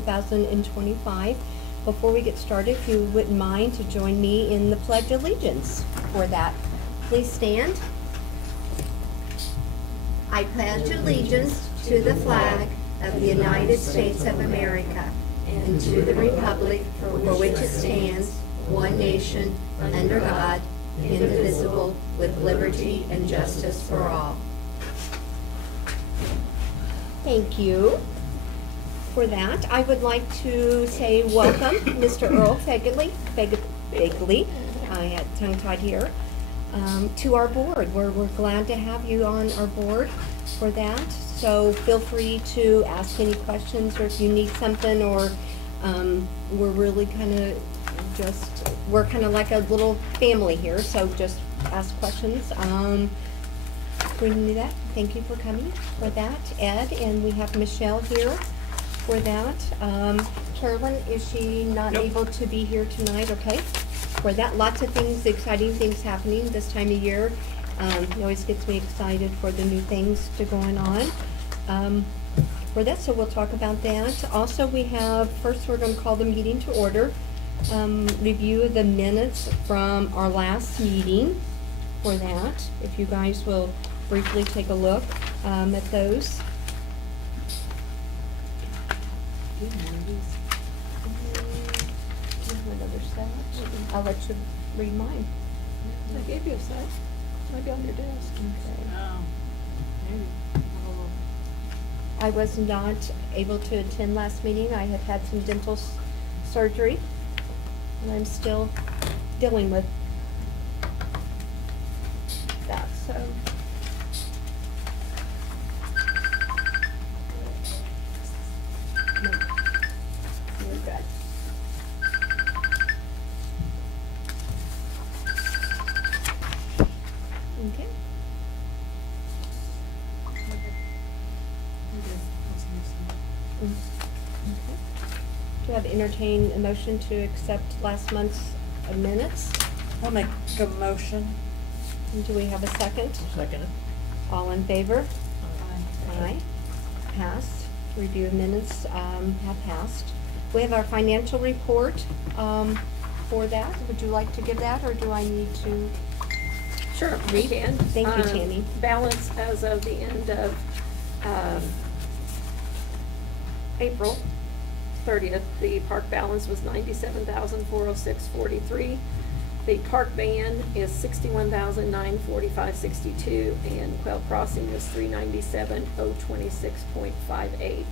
2025. Before we get started, if you wouldn't mind to join me in the Pledge of Allegiance. For that, please stand. I pledge allegiance to the flag of the United States of America and to the republic for which it stands, one nation, under God, indivisible, with liberty and justice for all. Thank you. For that, I would like to say welcome, Mr. Earl Begley, I had tongue-tied here, to our board. We're glad to have you on our board for that. So feel free to ask any questions, or if you need something, or we're really we're kind of like a little family here, so just ask questions. We can do that. Thank you for coming for that, Ed, and we have Michelle here for that. Carolyn, is she not able to be here tonight? Okay. For that, lots of things, exciting things happening this time of year. It always gets me excited for the new things to going on. For that, so we'll talk about that. Also, we have, first we're going to call the meeting to order. Review of the minutes from our last meeting for that. If you guys will briefly take a look at those. Another set. I'll let you read mine. I gave you a set. Maybe on your desk. Okay. Oh, maybe. I was not able to attend last meeting. I had had some dental surgery, and I'm still dealing with that, so. No. You're good. Okay. Okay. Do I have entertain a motion to accept last month's minutes? I'll make a motion. And do we have a second? Second it. All in favor? Aye. Passed. Review of minutes have passed. We have our financial report for that. Would you like to give that, or do I need to? Sure, Read. we can. Thank you, Tammy. Balance as of the end of April 30th, the park balance was $97,406.43. The park van is $61,945.62, and Quail Crossing was $397,026.58.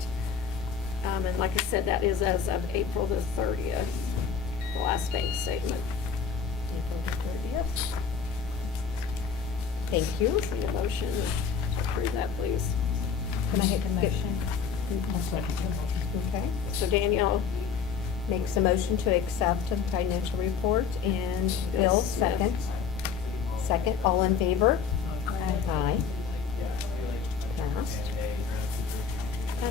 And like I said, that is as of April the 30th, the last bank statement. April the 30th. Thank you. Need a motion to approve that, please. Can I hit the motion? Okay, so Danielle makes a motion to accept the financial report, and Bill, Yes. second. Second, all in favor? Aye. Passed.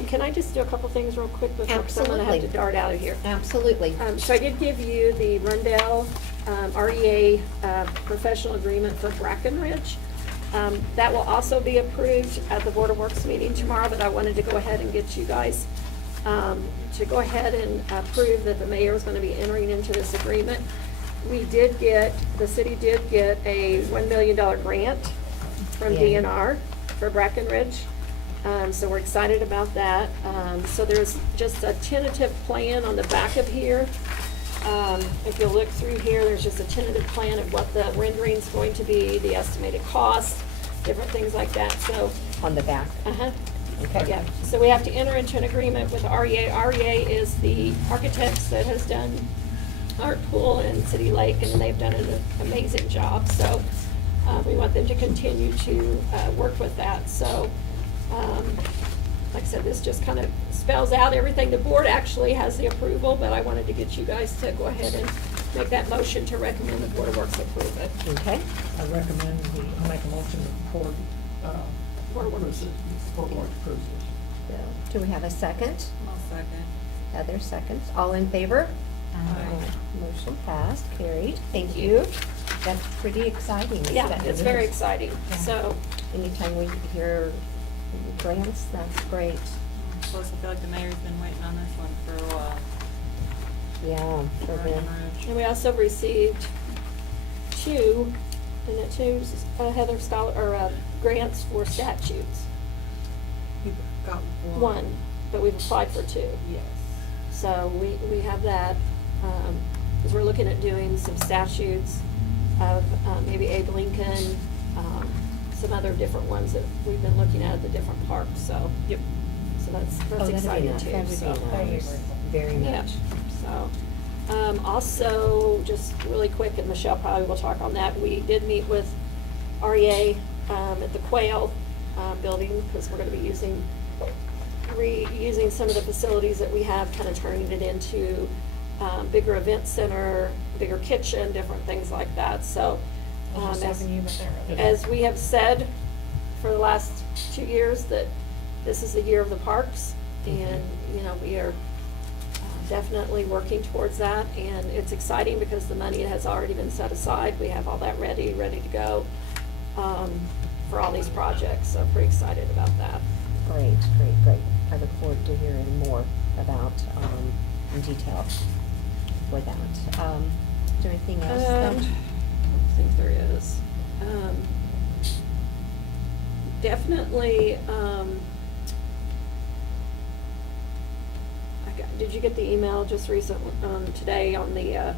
Can I just do a couple things real quick before, because I'm gonna have to Absolutely. dart out of here. Absolutely. So I did give you the Rundell REA professional agreement for Brackenridge. That will also be approved at the Board of Works meeting tomorrow, but I wanted to go ahead and get you guys to go ahead and approve that the mayor is gonna be entering into this agreement. The city did get a $1 million grant from Yay. DNR for Brackenridge. So we're excited about that. So there's just a tentative plan on the back of here. If you look through here, there's just a tentative plan of what the rendering's going to be, the estimated cost, different things like that, so. On the back. Uh-huh. Okay. Yeah, so we have to enter into an agreement with REA. REA is the architects that has done our pool in City Lake, and they've done an amazing job, so we want them to continue to work with that, so. Like I said, this just kind of spells out everything. The board actually has the approval, but I wanted to get you guys to go ahead and make that motion to recommend the Board of Works approve it. Okay. I recommend I make a motion to board, Board of Works. approves it, board approves it. Bill, do we have a second? I'll second. Heather seconds. All in favor? Aye. Motion passed, carried. Thank you. That's pretty exciting. Yeah, isn't it? it's very exciting, Yeah. so. Anytime we hear grants, that's great. Plus, I feel like the mayor's been waiting on this one for a while. Yeah, for Road the, and Ridge. And we also received two, Heather grants for statutes. You got One, but we've applied for two. Yes. So we have that, because we're looking at doing some statutes of maybe Abe Lincoln, some other different ones that we've been looking at the different parks, so. Yep. So that's oh, that'd be exciting nice, too, that would so. be nice, very Yeah, much. so, also, just really quick, and Michelle probably will talk on that, we did meet with REA, at the Quail, building, because we're gonna be reusing some of the facilities that we have, kind of turning it into, bigger event center, bigger kitchen, different things like that, so. As we have said for the last 2 years, that this is the year of the parks, and, you know, we are definitely working towards that, and it's exciting because the money has already been set aside. We have all that ready to go, for all these projects, so pretty excited about that. Great. I look forward to hearing more about, in detail for that. Is there anything else? I don't think there is. Definitely, did you get the email just recently, today on the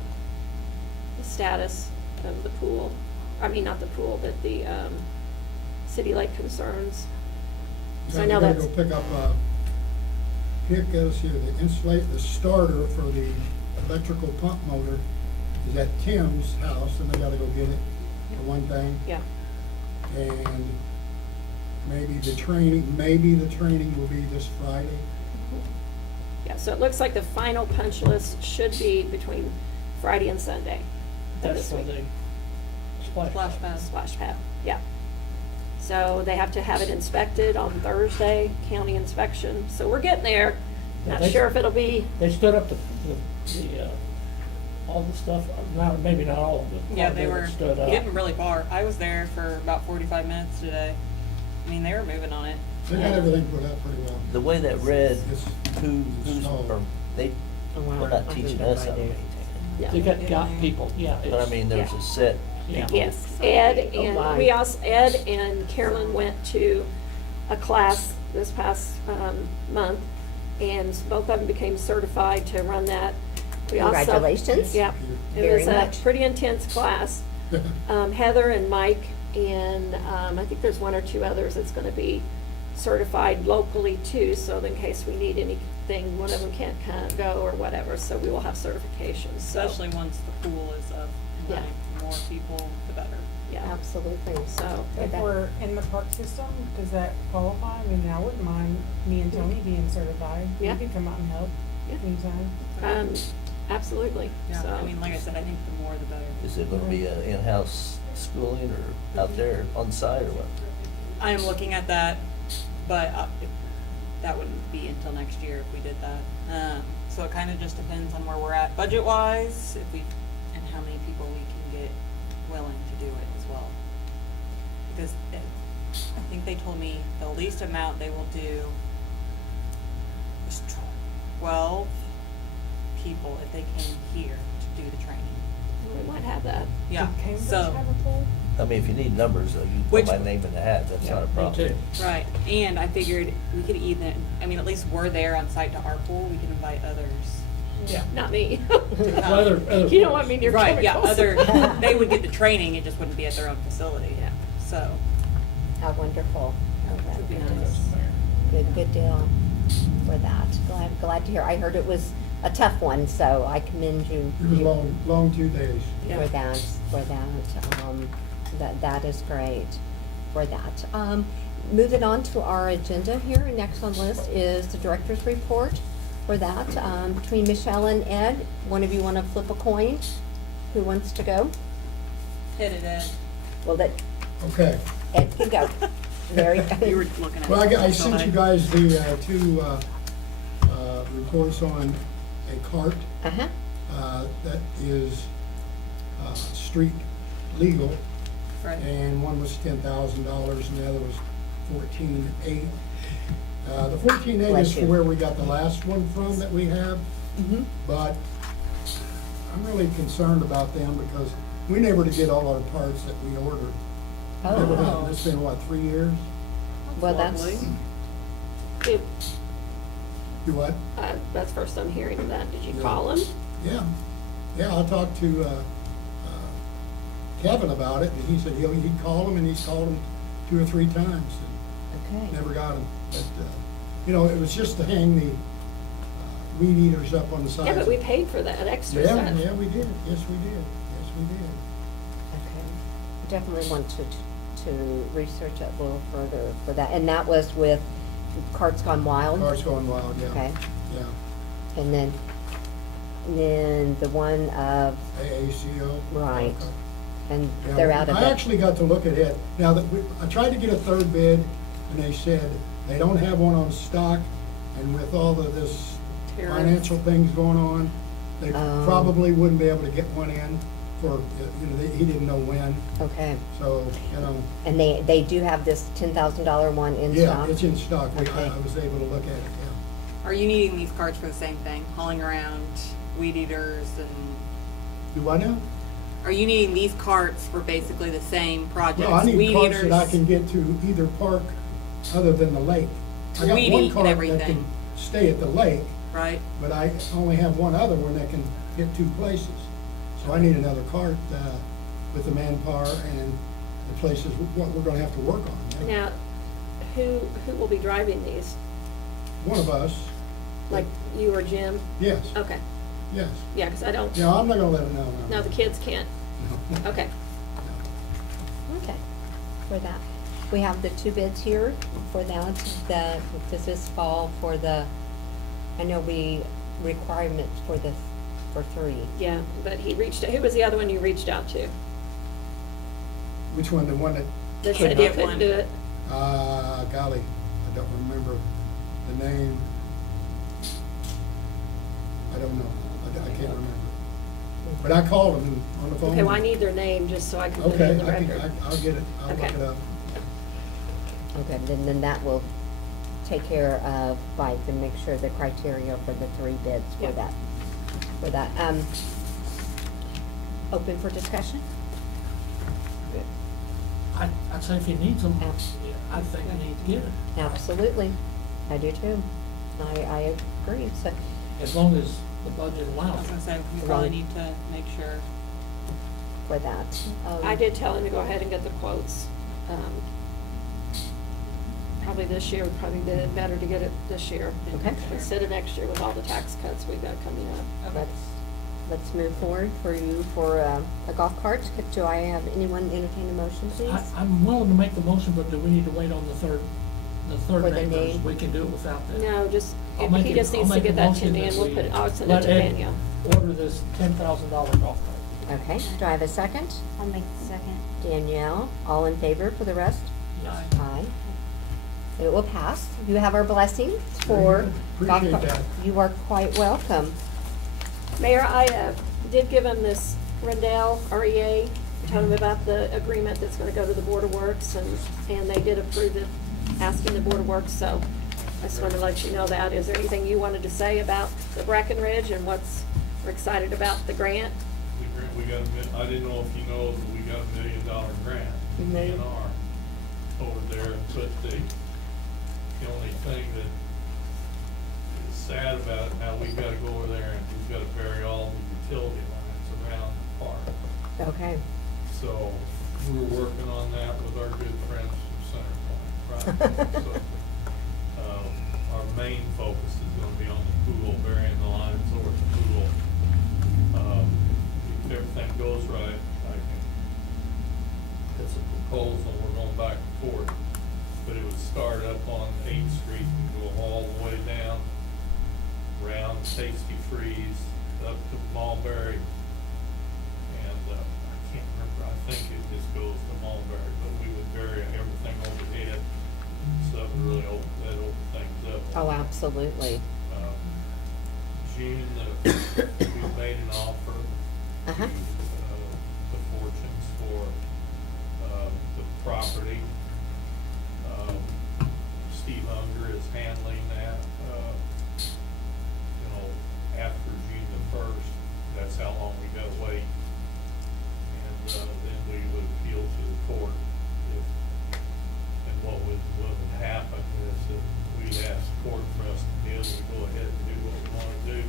status of the pool? I mean, not the pool, but the, City Lake concerns? So I know Gotta that's, go pick up, here goes here, the starter for the electrical pump motor is at Tim's house, and they gotta go get it for one thing. yeah, And maybe the training will be this Friday. yeah, so it looks like the final punch list should be between Friday and Sunday of That's this for week. the splash. Splash pad. Splash pad, yeah. So they have to have it inspected on Thursday, county inspection, so we're getting there. Yeah, Not they- sure if it'll be, They stood up all the stuff, not, maybe not all of it. Yeah, they were Stood up. getting really far. I was there for about 45 minutes today. I mean, they were moving on it. They got everything put up pretty well. The way that read, It's who's, installed. or they, Oh, wow. they're not I teaching think us I how to do. maintain yeah. They got people, yeah. it. But I mean, there's Yeah. a set Yeah. people. Yes, Ed Oh, my. and, we also, Ed and Carolyn went to a class this past, month, and both of them became certified to run that. We also- Congratulations. Yeah, it Very was a much. pretty intense class. Heather and Mike, and, I think there's one or two others that's gonna be certified locally too, so in case we need anything, one of them can't go or whatever, so we will have certifications, so. Especially once the pool is up and Yeah. running. The more people, the better. Yeah, Absolutely. so, If we're in the park system, does that qualify? I mean, I wouldn't mind me and Tony being certified. Yeah. You could come out and help Yeah. anytime. absolutely, Yeah, so. I mean, like I said, I think the more the better. Is it gonna be a in-house schooling or out there on site or what? I am looking at that, but that wouldn't be until next year if we did that. So it kind of just depends on where we're at budget-wise, and how many people we can get willing to do it as well. Because I think they told me the least amount they will do is 12 people if they came here to do the training. We might have that. Yeah, Did Cambridge so. have a pool? I mean, if you need numbers, you Which- put my name in the hat, that's not a Me problem. too. Right, and I figured we could either, I mean, at least we're there on site to our pool, we can invite others. Yeah. Not me. Other You don't want me near Right, yeah, chemicals. they would get the training, it just wouldn't be at their own facility. Yeah. So, How wonderful. Oh, that would be is nice. Good deal for that. Glad to hear. I heard it was a tough one, so I commend you. It was long 2 days. Yeah. For that. That is great for that. Moving on to our agenda here, next on the list is the director's report for that. Between Michelle and Ed, one of you want to flip a coin? Who wants to go? hit it, Ed. Well, that Okay. Ed can go. Very You were looking at. Well, I something, sent so you guys the two reports on a cart Uh-huh. that is street legal, Right, and one was $10,000 and the other was $14,800. The 1480 Bless is for you. where we got the last one from that we have, Mm-hmm. but I'm really concerned about them because we never to get all our parts that we ordered. Never Oh, done. It's been, what, 3 years? well, that's, Lovely. It- Do what? That's first I'm hearing of that. Did you Yeah. call him? Yeah. Yeah, I talked to Kevin about it, and he said he'd call him, and he's called him 2 or 3 times, and okay. never got him. But, you know, it was just to hang the weed eaters up on the sides. Yeah, but we paid for that extra Yeah, stuff. yeah, we did. Yes, we did. Yes, we did. Okay. Definitely want to research it a little further for that. And that was with Carts Gone Wild? Cars going wild, yeah. Okay. Yeah. And then the one of, AACO. right, Okay. and Yeah, they're out of it. I actually got to look at it. Now, I tried to get a third bid, and they said they don't have one on stock, and with all of this Tariffs. financial things going on, they Oh. probably wouldn't be able to get one in for, you know, he didn't know when, Okay. so, you know. And they do have this $10,000 one in Yeah, stock? it's in stock. I Okay. was able to look at it, yeah. Are you needing these carts for the same thing, hauling around weed eaters and, Do I know? are you needing these carts for basically the same projects? Well, I need Weed carts that I eaters? can get to either park other than the lake. I got Weed one eat and cart that everything. can stay at the lake, Right, but I only have one other one that can get 2 places. So I need another cart with the manpower and the places, what we're gonna have to work on. Now, who will be driving these? One of us, Like you or Jim? yes, Okay, yes. yeah, because I don't, Yeah, I'm not gonna let it know. no, the kids can't. No. Okay. Okay, for that. We have the 2 bids here for that. Does this fall for the, I know requirements for 3. Yeah, but who was the other one you reached out to? Which one, the one that, That Couldn't said he get couldn't one. do it? golly, I don't remember the name. I don't know. I can't remember. But I called them on the phone. Okay, well, I need their name just so I can put it Okay, in the record. I'll get it. I'll look Okay. it up. Okay, then that will take care of, like, to make sure the criteria for the 3 bids for Yep. that. For that. Open for discussion? I'd say if he needs them, Abs- I think he needs to get it. Absolutely. I do too. I agree, so, As long as the budget I allows was it. gonna say, we probably Right. need to make sure. for that. I did tell him to go ahead and get the quotes. Probably this year would probably be better to get it this year. Okay. Instead of next year with all the tax cuts we've got coming up. Let's move forward for you for a golf cart. Do I have anyone entertain a motion, please? I'm willing to make the motion, but do we need to wait on the third For the name? name? We can do it without that. No, just, I'll make he it- just I'll needs to make a get that to motion me and we'll we put it, I'll send it let to Ed Danielle. Order this $10,000 golf cart. Okay, do I have a second? I'll make the second. Danielle, all in favor for the rest? Yes. Aye. It will pass. You have our blessings for Very golf good. cart. Appreciate You are quite welcome. Mayor, I did give him this Rendell REA, told him about the agreement that's gonna go to the Board of Works, and they did approve it, asking the Board of Works, so I just wanted to let you know that. Is there anything you wanted to say about the Breckenridge and we're excited about the grant? We got I didn't know if you know, but we got $1 million grant, Mhm. DNR, over there, but the only thing that is sad about it, now we've gotta go over there and we've gotta bury all the utility lines around the park. Okay. So, we're working on that with our good friends from Center Point, right? So, our main focus is gonna be on the pool, burying the lines over the pool. If everything goes right, it's a proposal, we're going back and forth, but it would start up on 8th Street and go all the way down, around Tasty Freeze, up to Mulberry, and, I can't remember, I think it just goes to Mulberry, but we would bury everything overhead, so that would really open things up. Oh, absolutely. June, we made an offer Uh-huh. to the Fortunes for the property. Steve Unger is handling that, after June the 1st, that's how long we gotta wait. And, then we would appeal to the court and what would happen is that we'd ask the court for us to be able to go ahead and do what we wanna do.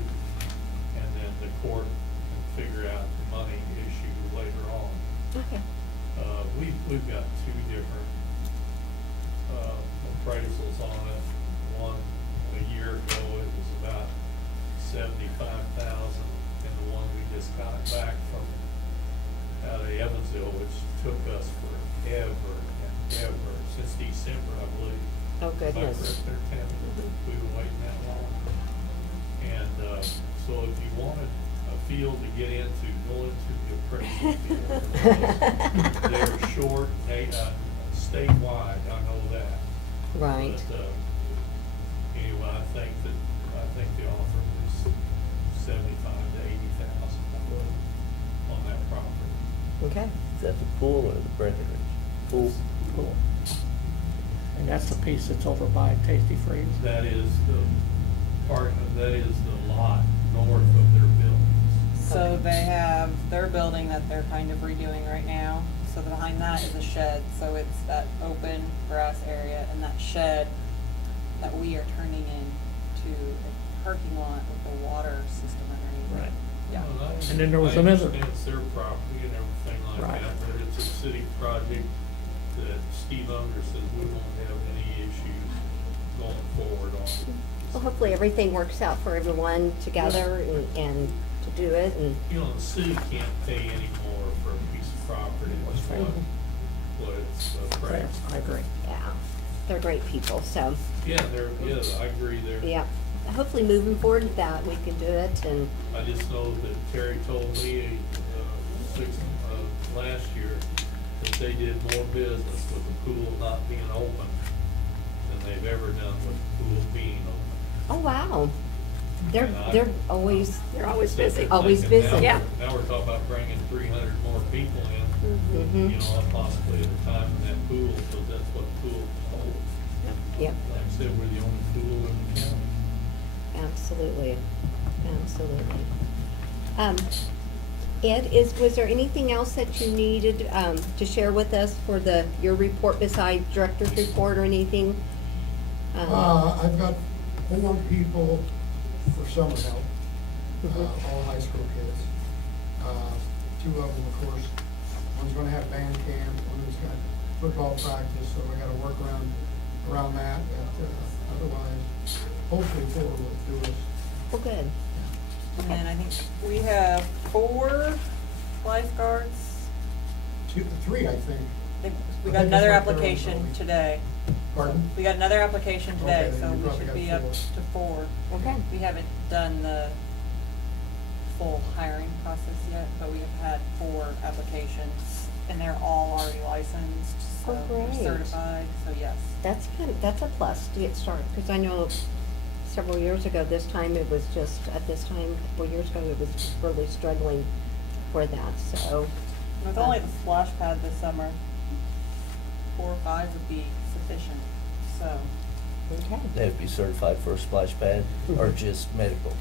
And then the court can figure out the money issue later on. Okay. We've got two different, appraisals on it. One, a year ago, it was about 75,000, and the one we just got back from out of Evansville, which took us forever and ever, since December, I believe. Oh, Am I goodness. correct there, Tammy? We were waiting that long. And, so if you wanted a field to get into, go into the appraisal field. They're short, statewide, I know that. Right. But, anyway, I think the offer was 75 to 80,000, I believe, on that property. Okay. Is that the pool or the Breckenridge? Pool? Cool. And that's the piece that's over by Tasty Freeze. That is that is the lot north of their buildings. So they have their building that they're kind of redoing right now. So behind that is a shed, so it's that open grass area, and that shed that we are turning into a parking lot with a water system underneath. Right. Yeah. Well, And then there was I another- understand it's their property and everything like Right. that, but it's a city project that Steve Unger says we won't have any issues going forward on. Well, hopefully everything works out for everyone together and to do it and, You know, the city can't pay any more for a piece of property than what it's appraised. I agree. yeah, they're great people, so, Yeah, I agree there. yeah. Hopefully moving forward with that, we can do it and, I just know that Terry told me, last year, that they did more business with the pool not being open than they've ever done with the pool being open. oh, wow. They're And I- always, They're always So busy. they're Always thinking now busy. Yeah. Now we're talking about bringing 300 more people in, mhm, you know, possibly at a time in that pool, because that's what pools hold. yep, Like I said, we're the only pool in the county. absolutely, absolutely. Ed, was there anything else that you needed, to share with us for your report besides director's report or anything? I've got 4 people for summer help, Mhm. all high school kids. 2 of them, of course, one's gonna have band camp, one's got football practice, so we gotta work around that, but, otherwise, hopefully 4 will do us. Oh, good. And then I think we have 4 lifeguards. 3, I think. We I got think another it's right there on application Toby. today. Pardon? We got another application today, Okay, so then you we probably should got be up 4. to 4. Okay. We haven't done the full hiring process yet, but we have had 4 applications, and they're all already licensed, Oh, so they're great. certified, so yes. That's a plus to get started, because I know several years ago, at this time, a couple of years ago, it was really struggling for that, so. With only the splash pad this summer, 4 or 5 would be sufficient, so. Okay. They have to be certified for a splash pad or just medical?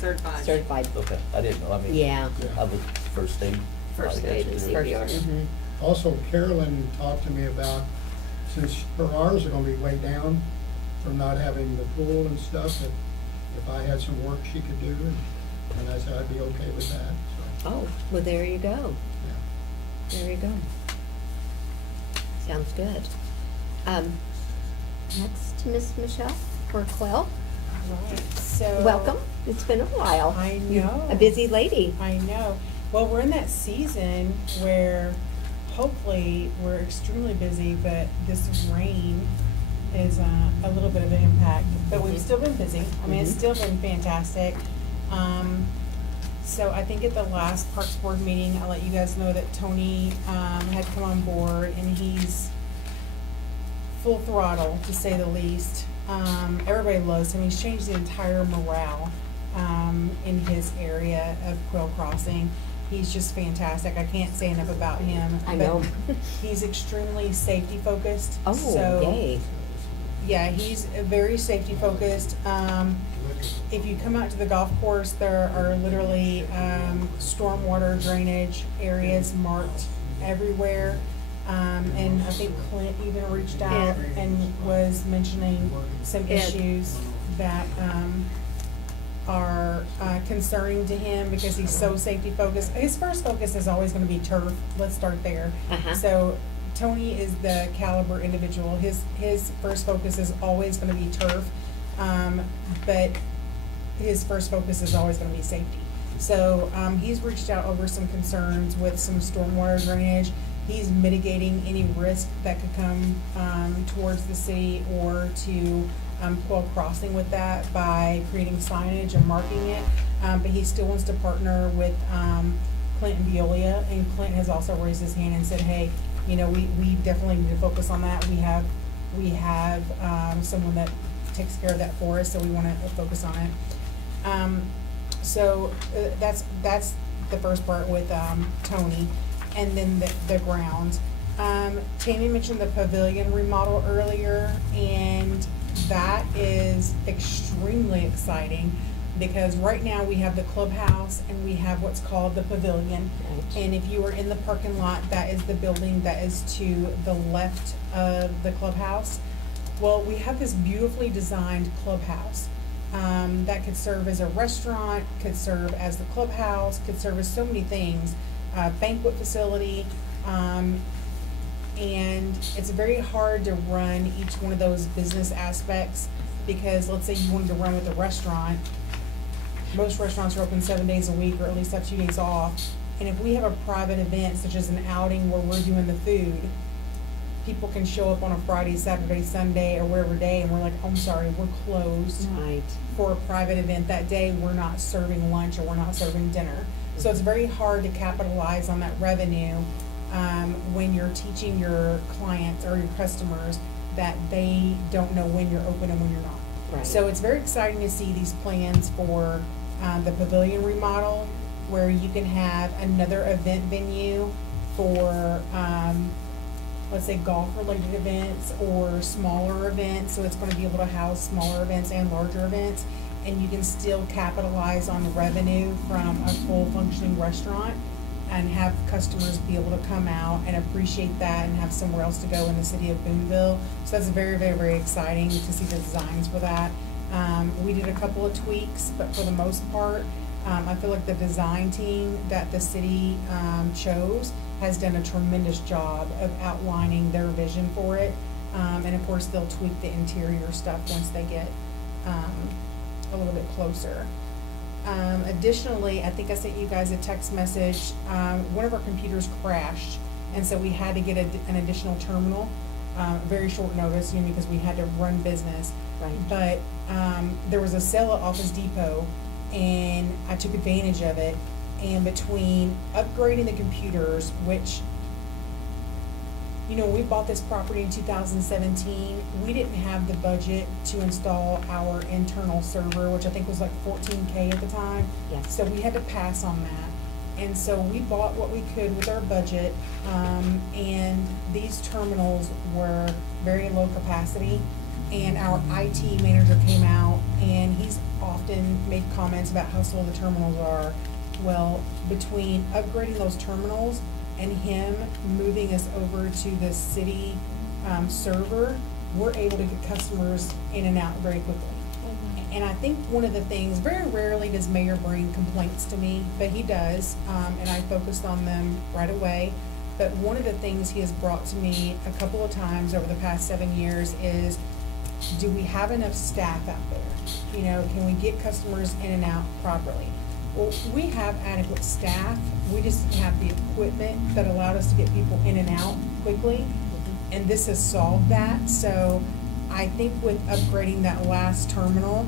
Certified. Certified. Okay, I didn't know, I mean. Yeah. I would first aid. First I got aid you and there. CPR. Mhm. Also, Carolyn talked to me about, since her hours are gonna be way down from not having the pool and stuff, that if I had some work she could do, and I said I'd be okay with that, so, Oh, well, there you go. yeah. There you go. Sounds good. Next to Miss Michelle Burkwell. Right, so. Welcome. It's been a while. I You're know. A busy lady. I know. Well, we're in that season where hopefully we're extremely busy, but this rain is a little bit of an impact. But we've Mhm. still been busy. I mean, it's Mhm. still been fantastic. So I think at the last Parks Board meeting, I'll let you guys know that Tony had come on board, and he's full throttle, to say the least. Everybody loves him. He's changed the entire morale in his area of Quill Crossing. He's just fantastic. I can't say enough about him. I but know. He's extremely safety focused. Oh, so yay. Yeah, he's very safety focused. If you come out to the golf course, there are literally, stormwater drainage areas marked everywhere. And I think Clint even reached out and was mentioning some Ed. issues that, are concerning to him because he's so safety focused. His first focus is always gonna be turf, let's start there. Uh-huh. So Tony is the caliber individual, his first focus is always gonna be turf, but his first focus is always gonna be safety. So, he's reached out over some concerns with some stormwater drainage. He's mitigating any risk that could come, towards the city or to, Quill Crossing with that by creating signage and marking it. But he still wants to partner with, Clint and Veolia, and Clint has also raised his hand and said, hey, you know, we definitely need to focus on that. We have, someone that takes care of that for us, so we wanna focus on it. So, that's the first part with, Tony, and then the grounds. Tammy mentioned the pavilion remodel earlier, and that is extremely exciting because right now we have the clubhouse and we have what's called the pavilion. Right. And if you are in the parking lot, that is the building that is to the left of the clubhouse. Well, we have this beautifully designed clubhouse, that could serve as a restaurant, could serve as the clubhouse, could serve as so many things, banquet facility, and it's very hard to run each one of those business aspects because let's say you wanted to run with a restaurant, most restaurants are open 7 days a week or at least have 2 days off. And if we have a private event such as an outing where we're doing the food, people can show up on a Friday, Saturday, Sunday, or whatever day, and we're like, oh, I'm sorry, we're closed Right. for a private event that day. We're not serving lunch or we're not serving dinner. So it's very hard to capitalize on that revenue when you're teaching your clients or your customers that they don't know when you're open and when you're not. Right. So it's very exciting to see these plans for the pavilion remodel, where you can have another event venue for, let's say golf-related events or smaller events. So it's gonna be able to house smaller events and larger events. And you can still capitalize on the revenue from a full functioning restaurant and have customers be able to come out and appreciate that and have somewhere else to go in the city of Boonville. So that's very, very, very exciting to see the designs for that. We did a couple of tweaks, but for the most part, I feel like the design team that the city chose has done a tremendous job of outlining their vision for it. And of course, they'll tweak the interior stuff once they get a little bit closer. Additionally, I think I sent you guys a text message. One of our computers crashed, and so we had to get an additional terminal. Very short notice, you know, because we had to run business. Right. But there was a sale at Office Depot, and I took advantage of it. And between upgrading the computers, which, you know, we bought this property in 2017, we didn't have the budget to install our internal server, which I think was like $14K at the time. Yes. So we had to pass on that. And so we bought what we could with our budget, and these terminals were very low capacity. And our IT manager came out, and he's often made comments about how slow the terminals are. Well, between upgrading those terminals and him moving us over to the city server, we're able to get customers in and out very quickly. And I think one of the things, very rarely does Mayor bring complaints to me, but he does, and I focused on them right away. But one of the things he has brought to me a couple of times over the past 7 years is, do we have enough staff out there? You know, can we get customers in and out properly? Well, we have adequate staff, we just didn't have the equipment that allowed us to get people in and out quickly, and this has solved that. So I think with upgrading that last terminal,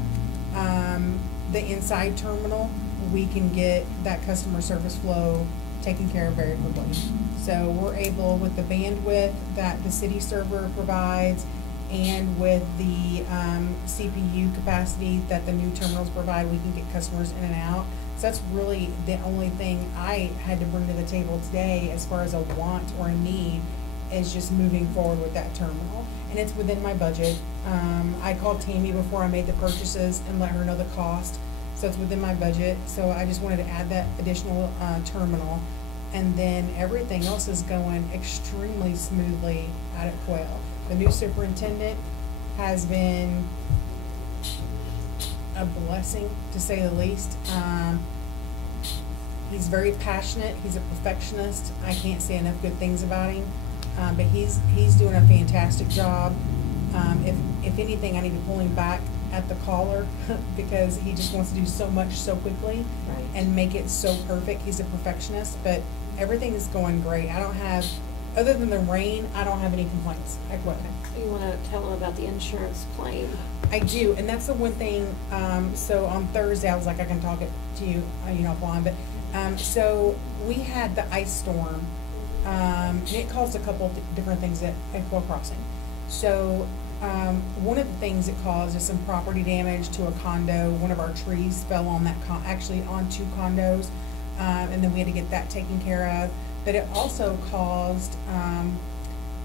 the inside terminal, we can get that customer service flow taken care of very quickly. So we're able, with the bandwidth that the city server provides and with the CPU capacity that the new terminals provide, we can get customers in and out. So that's really the only thing I had to bring to the table today as far as a want or a need, is just moving forward with that terminal. and it's within my budget. I called Tammy before I made the purchases and let her know the cost, so it's within my budget, so I just wanted to add that additional, terminal. And then everything else is going extremely smoothly out at Quail. The new superintendent has been a blessing, to say the least. He's very passionate, he's a perfectionist, I can't say enough good things about him, but he's doing a fantastic job. If anything, I need to pull him back at the collar, because he just wants to do so much so quickly Right. and make it so perfect. He's a perfectionist, but everything is going great. I don't have, other than the rain, I don't have any complaints at Quail. You wanna tell them about the insurance claim? I do, and that's the one thing, so on Thursday, I was like, I can talk it to you, offline, but, so we had the ice storm, and it caused a couple of different things at Quail Crossing. So, one of the things it caused is some property damage to a condo. One of our trees fell on that actually on two condos, and then we had to get that taken care of. But it also caused,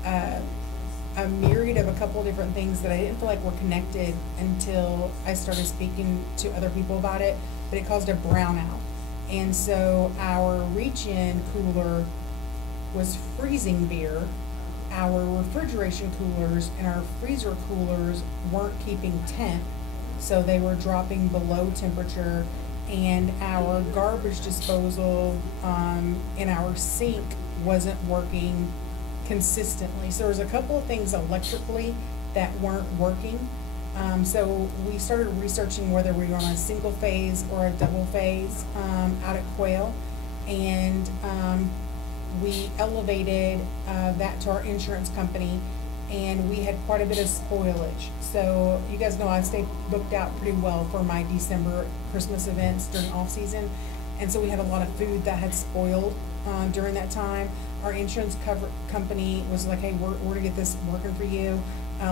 a myriad of a couple of different things that I didn't feel like were connected until I started speaking to other people about it, but it caused a brownout. And so our reach-in cooler was freezing beer, our refrigeration coolers and our freezer coolers weren't keeping temp, so they were dropping below temperature, and our garbage disposal, in our sink wasn't working consistently. So there was a couple of things electrically that weren't working. So we started researching whether we were on a single phase or a double phase, out at Quail. And, we elevated, that to our insurance company, and we had quite a bit of spoilage. So you guys know I stay booked out pretty well for my December Christmas events during off-season. And so we had a lot of food that had spoiled, during that time. Our insurance company was like, hey, we're gonna get this working for you.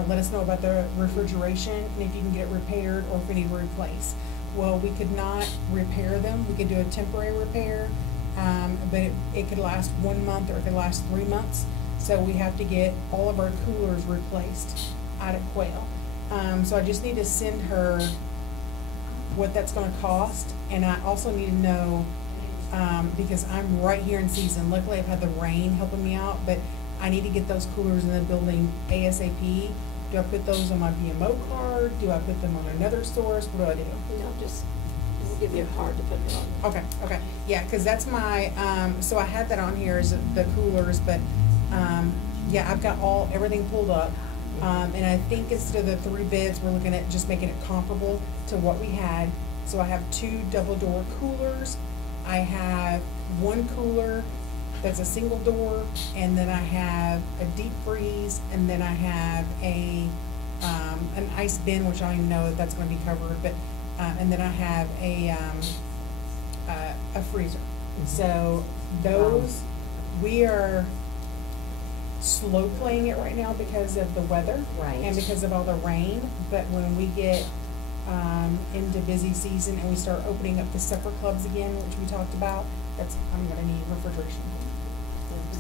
Let us know about the refrigeration and if you can get it repaired or if we need to replace. Well, we could not repair them. We could do a temporary repair, but it could last 1 month or it could last 3 months. So we have to get all of our coolers replaced out at Quail. So I just need to send her what that's gonna cost, and I also need to know, because I'm right here in season. Luckily, I've had the rain helping me out, but I need to get those coolers in the building ASAP. Do I put those on my VMO card? Do I put them on another source? What do I do? We'll give you a card to put it on. Okay, yeah, cause that's my, so I had that on here as the coolers, but, yeah, I've got everything pulled up. And I think instead of the 3 bids, we're looking at just making it comparable to what we had. So I have 2 double door coolers. I have 1 cooler that's a single door, and then I have a deep freeze, and then I have an ice bin, which I don't even know if that's gonna be covered, but, and then I have a freezer. So those, we are slow playing it right now because of the weather. Right. And because of all the rain, but when we get, into busy season and we start opening up the supper clubs again, which we talked about, I'm gonna need refrigeration.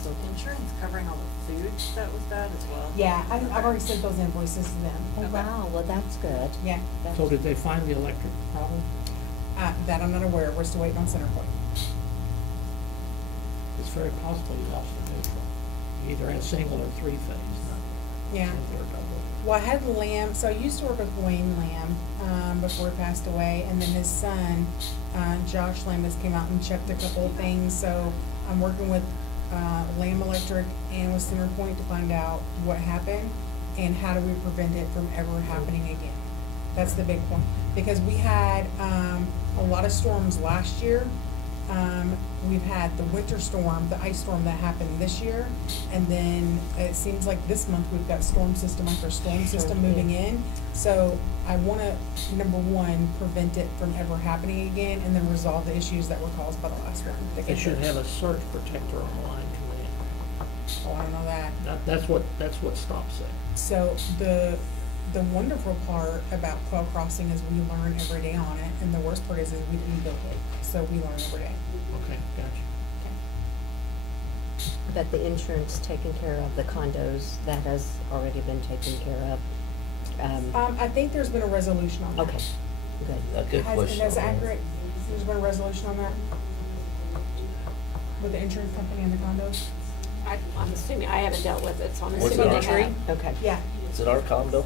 So insurance covering all the food that was bad as well? Yeah, I've already sent those invoices to them. Oh, Okay. wow, well, that's good. Yeah, So did they find the electric problem? that I'm not aware of. We're still waiting on Centerpoint. It's very possible you lost the neutral. You either had single or 3-phase, not Yeah. single or double. Well, I had Lamb, so I used to work with Wayne Lamb, before he passed away, and then his son, Josh Lamb, has came out and checked a couple of things, so I'm working with, Lamb Electric and with Centerpoint to find out what happened and how do we prevent it from ever happening again. That's the big point, because we had, a lot of storms last year. We've had the winter storm, the ice storm that happened this year, and then it seems like this month we've got storm system after storm system moving in. So I wanna, number one, prevent it from ever happening again, and then resolve the issues that were caused by the last one. They should have a surge protector on the line coming in. Oh, I don't know that. That's what stops it. So the wonderful part about Quail Crossing is we learn every day on it, and the worst part is we didn't build it, so we learn every day. Okay, gotcha. Okay. but the insurance taken care of, the condos, that has already been taken care of. I think there's been a resolution on that. Okay, good. A good Has, question. and that's accurate, there's been a resolution on that? With the insurance company and the condos? I'm assuming, I haven't dealt with it, so I'm What's assuming it, they our have. Okay. Yeah, Is it our condo?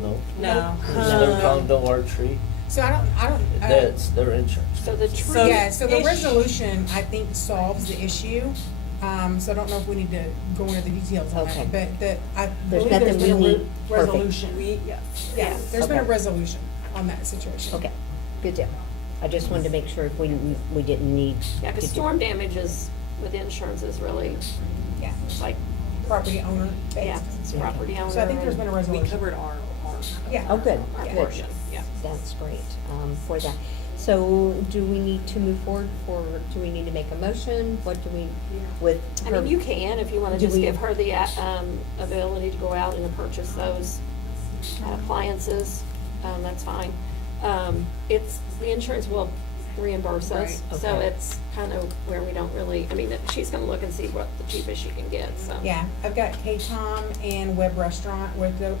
No. No. Is their condo our tree? so I don't. That's their insurance. So the So- tree. Yeah, so the Ish. resolution, I think, solves the issue. So I don't know if we need to go into the details on Okay. that, but I There's believe there's nothing been we a need. Perfect. resolution. Yes. Yeah, there's been a Okay. resolution on that situation. Okay, good deal. I just wanted to make sure if we didn't need. Yeah, to because do- storm damage is, with insurance is really, Yeah, it's like, property owner yeah, based. it's property owner. So I think there's been a We resolution. covered our part. Yeah. Oh, good, Our good. portion, yeah. That's great, for that. So do we need to move forward do we need to make a motion? What do we, with I her? mean, you can, if you wanna Do just we- give her the, ability to go out and purchase those appliances, that's fine. The insurance will reimburse us, Right. so Okay. it's kind of where we don't really, I mean, she's gonna look and see what the cheapest she can get, so. Yeah, I've got K-Tom and Web Restaurant,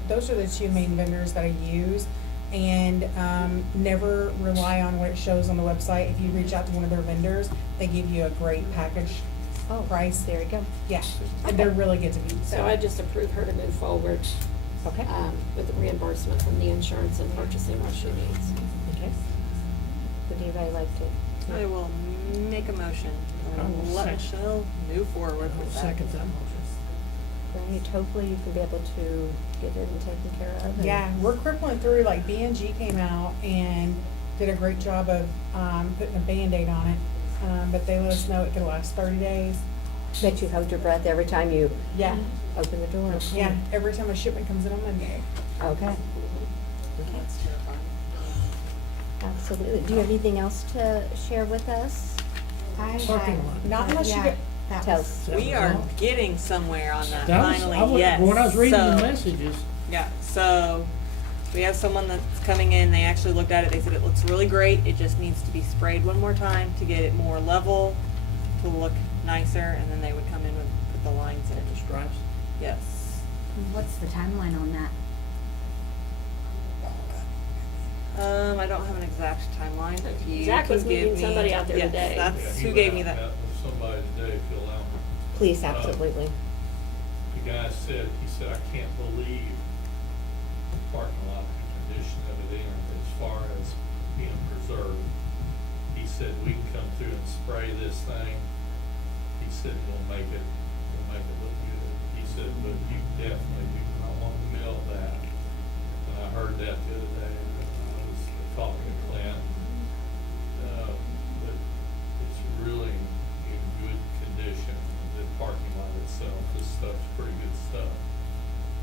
those are the two main vendors that I use. And, never rely on what it shows on the website. If you reach out to one of their vendors, they give you a great package Oh, price. there you go. Yeah, and they're really good to me, So I just approve her to move forward, Okay, with the reimbursement from the insurance and purchasing what she needs. okay. Would anybody like to? I will make a motion. I will Let second. Michelle move forward I'll with that. second that motion. Great, hopefully you can be able to get it and taken care of. and- Yeah, we're crippling through, like B&G came out and did a great job of, putting a Band-Aid on it. But they let us know it could last 30 days. Bet you hold your breath every time you Yeah, open the door. yeah, every time a shipment comes in on Monday. Okay. Okay, That's terrifying. absolutely. Do you have anything else to share with us? Parking lot. Not unless you get, Tell us. That We was are all? getting somewhere on that That was, finally, yes. when I was reading the So- messages, Yeah, so we have someone that's coming in, they actually looked at it, they said it looks really great, it just needs to be sprayed one more time to get it more level, to look nicer, and then they would come in and put the lines in. the stripes. Yes. What's the timeline on that? I don't have an exact timeline, if you Zach was can give meeting me. somebody out there Yes, today. Yeah, that's he who went gave out me and that. met with somebody today, if you'll allow me. Please, absolutely. The guy said, he said, I can't believe the parking lot, the condition of it in as far as being preserved. He said, we can come through and spray this thing. He said, we'll make it look good. He said, but you definitely do not want to mill that. And I heard that the other day, and I was talking to Clint. But it's really in good condition, the parking lot itself, this stuff's pretty good stuff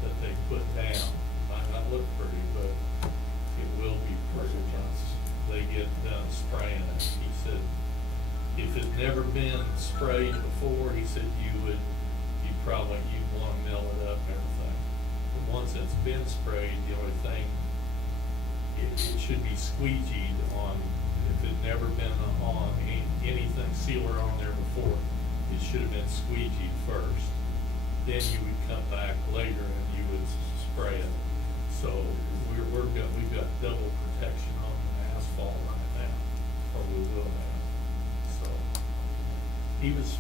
that they put down. Might not look pretty, but it will be pretty once they get done spraying it. He said, if it'd never been sprayed before, he said you'd wanna mill it up and everything. But once it's been sprayed, the only thing, it should be squeegeed on, if it'd never been on anything sealer on there before, it should have been squeegeed first. Then you would come back later and you would spray it. So we've got double protection on the asphalt right now, or we will have. So he was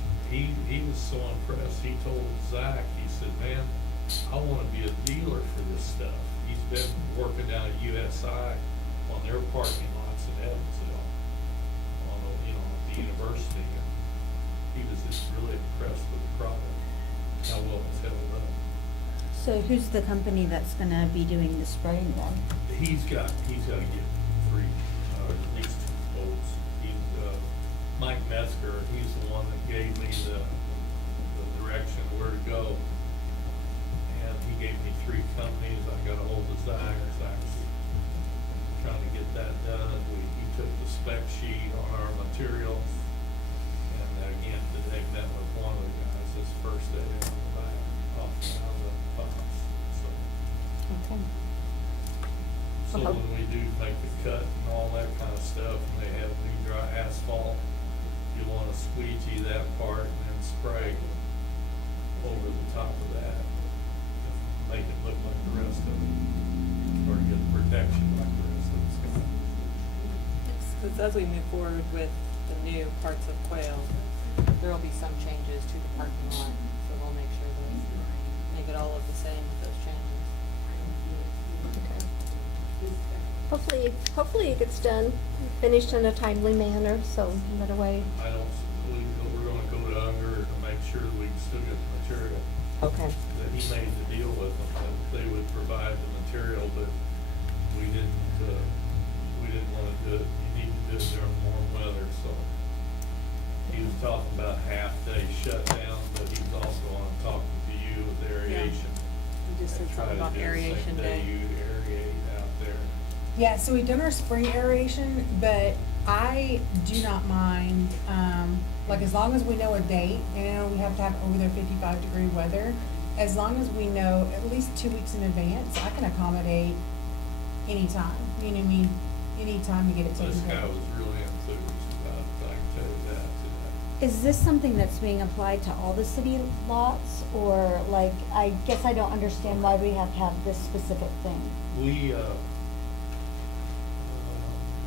so impressed. He told Zach, he said, man, I wanna be a dealer for this stuff. He's been working down at USI on their parking lots in Evansville, at the university. And he was just really impressed with the product, how well it's held up. So who's the company that's gonna be doing the spraying then? He's gotta get three, at least two quotes. Mike Metzger, he's the one that gave me the direction where to go. And he gave me three companies. I got ahold of Zach. Zach's trying to get that done. He took the spec sheet on our materials. And again, today met with one of the guys this first day on the back, off of the tops, so. Okay. So when we do make the cut and all that kind of stuff, and they have new dry asphalt, you wanna squeegee that part and then spray over the top of that, and make it look like the rest of it, or get protection like the rest of it's got. Because as we move forward with the new parts of Quail, there will be some changes to the parking lot, so we'll make sure that make it all look the same with those changes. Hopefully it gets done, finished in a timely manner, so that way. I don't, we're gonna go to Unger to make sure that we can still get the material. Okay. That he made the deal with them, that they would provide the material, but we didn't wanna do it, you need to do it during warm weather, so. He was talking about half-day shutdown, but he was also on talking to you with aeration. We just said And try something to about do the same aeration day. You aerate out there. Yeah, so we've done our spring aeration, but I do not mind, like as long as we know a date, and I know we have to have over there 55-degree weather, as long as we know at least 2 weeks in advance, I can accommodate anytime, you know what I mean? Anytime to get it taken This care guy of. was really enthused about it, I can tell you that today. Is this something that's being applied to all the city lots, or like, I guess I don't understand why we have to have this specific thing? We,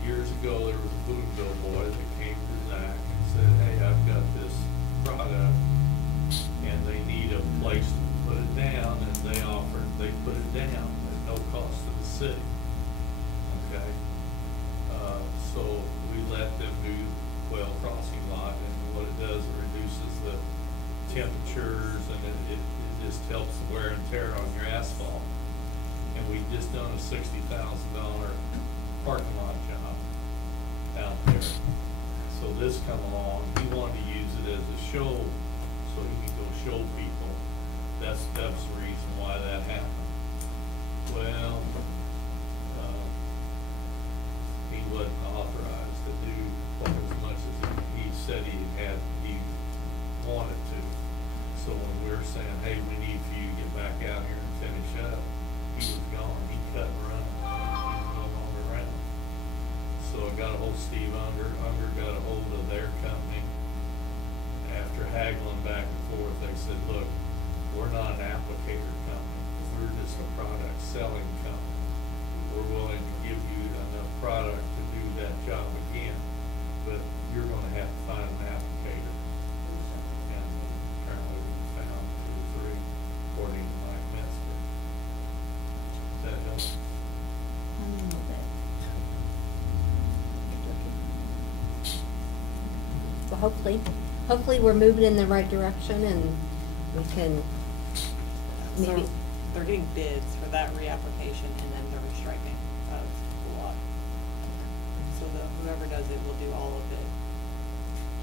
years ago, there was a Boonville boy that came to Zach and said, hey, I've got this product, and they need a place to put it down, and they put it down at no cost to the city. Okay? So we let them do Quail Crossing lot, and what it does, it reduces the temperatures, and it just helps the wear and tear on your asphalt. And we just done a $60,000 parking lot job out there. So this come along, he wanted to use it as a show, so he could go show people. That's the reason why that happened. Well, he wasn't authorized to do quite as much as he said he wanted to. So when we were saying, hey, we need for you to get back out here and finish up, he was gone, he cut and run, he was no longer around. So I got a hold of Steve Unger got a hold of their company. After haggling back and forth, they said, look, we're not an applicator company, we're just a product selling company. We're willing to give you enough product to do that job again, but you're gonna have to find an applicator. And apparently we found 2 or 3, according to Mike Metzger. That helps. A little bit. Well, hopefully we're moving in the right direction and we can maybe. So they're getting bids for that reapplication and then the restriping of the lot. So whoever does it will do all of it.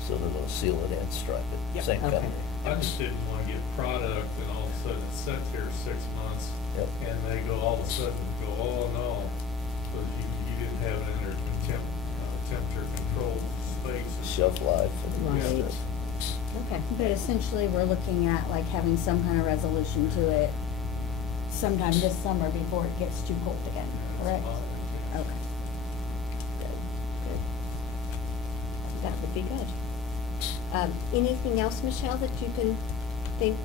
So they're gonna seal it and stripe it, Yep. same Okay. company. I just didn't wanna get product and all of a sudden it sits here 6 months. Yep. And they go, all of a sudden go, oh no, but you didn't have it in their temperature controlled space. Shelf life and Right. stuff. Okay. But essentially, we're looking at like having some kind of resolution to it sometime this summer before it gets too cold again, correct? Okay. Good, good. That would be good. Anything else, Michelle, that you can think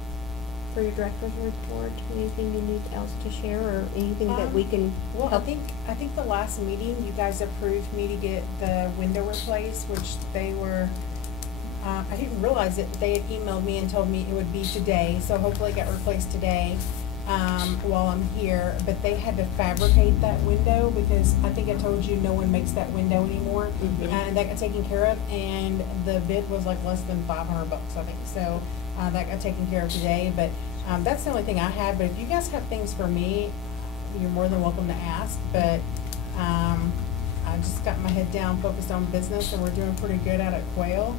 for your director's report? Anything you need else to share, or anything that we can Well, help? I think the last meeting, you guys approved me to get the window replaced, which they were, I didn't realize it, they had emailed me and told me it would be today, so hopefully it got replaced today, while I'm here, but they had to fabricate that window, because I think I told you no one makes that window anymore. Mhm. And that got taken care of, and the bid was like less than $500, I think, so, that got taken care of today, but, that's the only thing I had, but if you guys have things for me, you're more than welcome to ask, but, I just got my head down, focused on business, and we're doing pretty good out at Quail.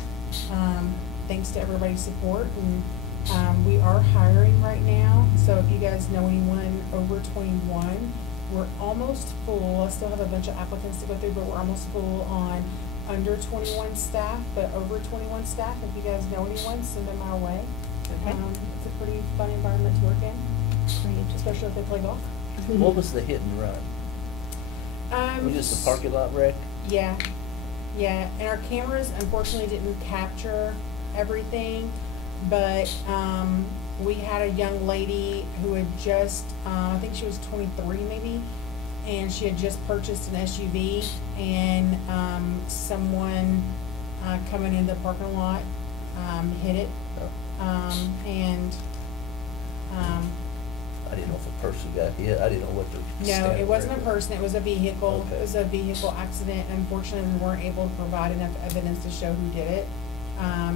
Thanks to everybody's support, and, we are hiring right now, so if you guys know anyone over 21, we're almost full. I still have a bunch of applicants to go through, but we're almost full on under 21 staff, but over 21 staff. If you guys know anyone, send them our way. Okay. It's a pretty fun environment to work in, Great. especially if they play golf. What was the hit and run? Was just the parking lot wreck? Yeah, and our cameras unfortunately didn't capture everything, but, we had a young lady who had just, I think she was 23 maybe, and she had just purchased an SUV, and someone coming in the parking lot hit it, and I didn't know if a person got hit, I didn't know what the. no, standard it wasn't a there. person, it was a vehicle. Okay. It was a vehicle accident, and unfortunately, we weren't able to provide enough evidence to show who did it,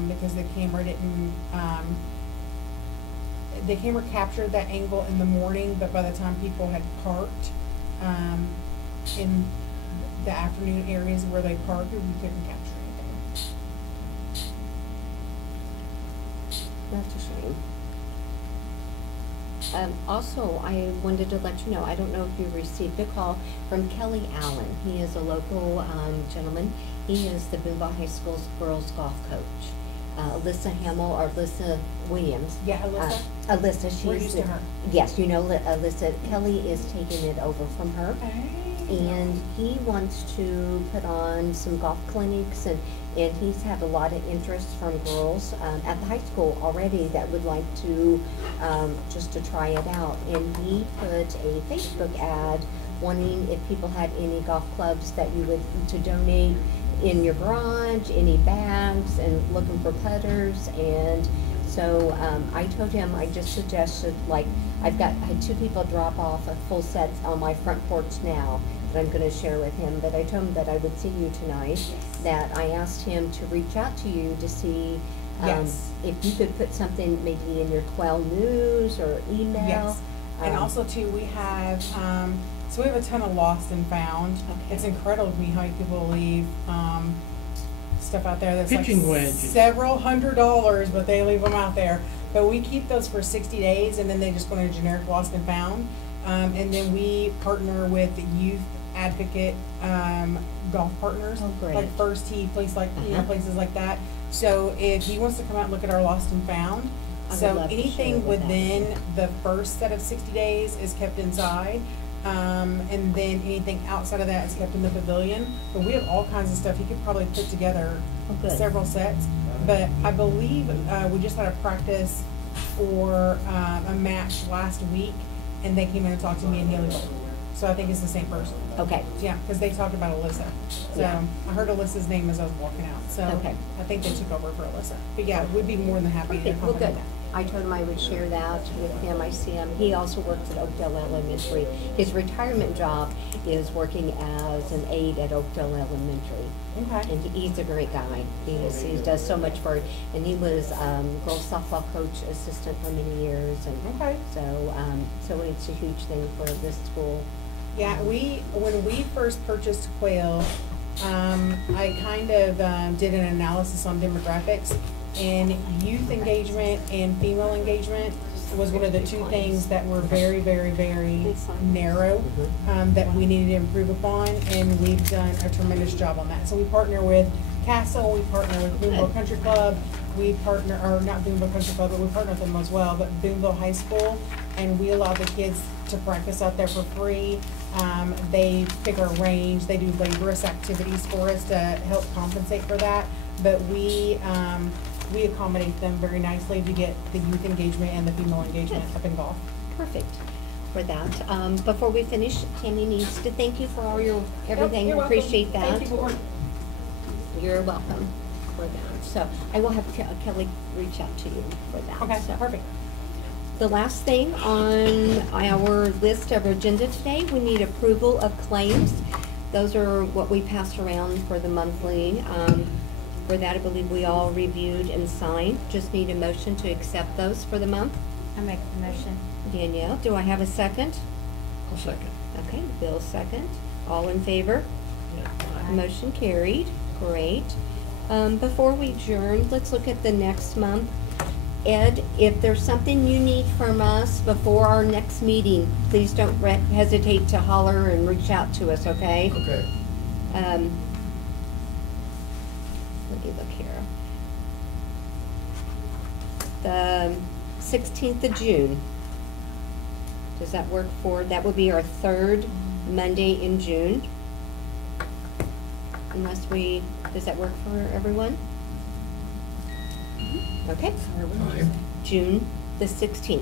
because the camera didn't, the camera captured that angle in the morning, but by the time people had parked, in the afternoon areas where they parked, we couldn't capture anything. That's a shame. Also, I wanted to let you know, I don't know if you received a call from Kelly Allen. He is a local gentleman. He is the Boonville High School's girls golf coach. Alyssa Hamill, or Alyssa Williams. Yeah, Alyssa? Alyssa, she's. We're used to her. Yes, you know Alyssa. Kelly is taking it over from her. And he wants to put on some golf clinics, and he's had a lot of interest from girls at the high school already that would like to, just to try it out. And he put a Facebook ad wanting if people had any golf clubs that you would, to donate in your garage, any bags, and looking for putters. And so I told him, I just suggested, like, I had 2 people drop off a full set on my front porch now that I'm gonna share with him, but I told him that I would see you tonight, that I asked him to reach out to you to see Yes. if you could put something maybe in your Quell News or email. Yes, and Um, also too, we have, so we have a ton of lost and found. Okay. It's incredible to me how many people leave, stuff out there that's like Pitching wedges. several $100s, but they leave them out there. But we keep those for 60 days, and then they just go in a generic lost and found. And then we partner with youth advocate, golf partners. Oh, great. Like First Tee, places like Uh-huh. that. So if he wants to come out and look at our lost and found, I would so love to share anything with that. within the first set of 60 days is kept inside. And then anything outside of that is kept in the pavilion. But we have all kinds of stuff. He could probably put together Oh, good. several sets. But I believe, we just had a practice for, a match last week, and they came in and talked to me and Haley Bolton. So I think it's the same person. Okay, Yeah, because they talked about Alyssa. So Yeah. I heard Alyssa's name as I was walking out. So Okay. I think they took over for Alyssa. But yeah, we'd be more than happy to perfect, well, accommodate good. that. I told him I would share that with him. I see him, he also works at Oakdale Elementary. His retirement job is working as an aide at Oakdale Elementary. Okay. And he's a great guy. He does so much for, and he was girls softball coach assistant for many years, and Okay. so it's a huge thing for this school. Yeah, when we first purchased Quail, I kind of did an analysis on demographics, and youth engagement and female engagement was one of the 2 things that were very, very, very narrow, that we needed to improve upon, and we've done a tremendous job on that. So we partner with Castle, we partner with Boonville Country Club, we partner, or not Boonville Country Club, but we partner with them as well, but Boonville High School, and we allow the kids to practice out there for free. They pick our range, they do laborious activities for us to help compensate for that, but we accommodate them very nicely to get the youth engagement and the female engagement up in golf. Perfect for that. Before we finish, Tammy needs to thank you for all your, everything. You're welcome. Appreciate that. Thank you, board. You're welcome for that. So I will have Kelly reach out to you for that. Okay, So, perfect. the last thing on our list of agenda today, we need approval of claims. Those are what we passed around for the monthly. For that, I believe we all reviewed and signed. Just need a motion to accept those for the month. I make the motion. Danielle, do I have a second? I'll second. Okay, Bill second. All in favor? Yeah. Motion carried. Great. Before we adjourn, let's look at the next month. Ed, if there's something you need from us before our next meeting, please don't hesitate to holler and reach out to us, okay? Okay. Let me look here. The 16th of June. Does that work that would be our 3rd Monday in June? Does that work for everyone? Okay. June The 16th,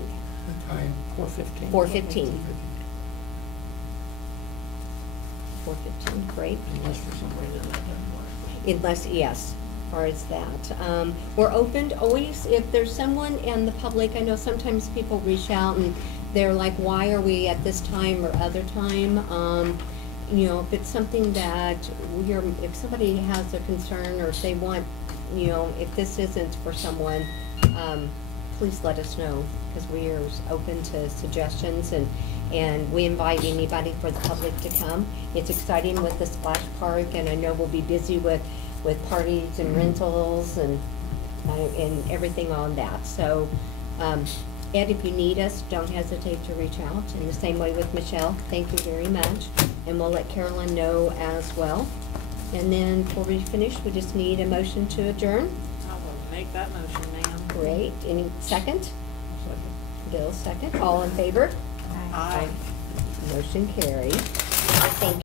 Time, 4:15. 4:15. 4:15, great. Unless for some reason that doesn't work. Unless, yes, as far as that. We're open to always, if there's someone in the public, I know sometimes people reach out and they're like, why are we at this time or other time? You know, if it's something that if somebody has a concern or if they want, you know, if this isn't for someone, please let us know, because we are open to suggestions and we invite anybody for the public to come. It's exciting with the splash park, and I know we'll be busy with parties and rentals and everything on that. So, Ed, if you need us, don't hesitate to reach out. And the same way with Michelle, thank you very much. And we'll let Carolyn know as well. And then before we finish, we just need a motion to adjourn. I will make that motion, ma'am. Great. Any second? Bill, second. All in favor? Aye. Motion carried. Thank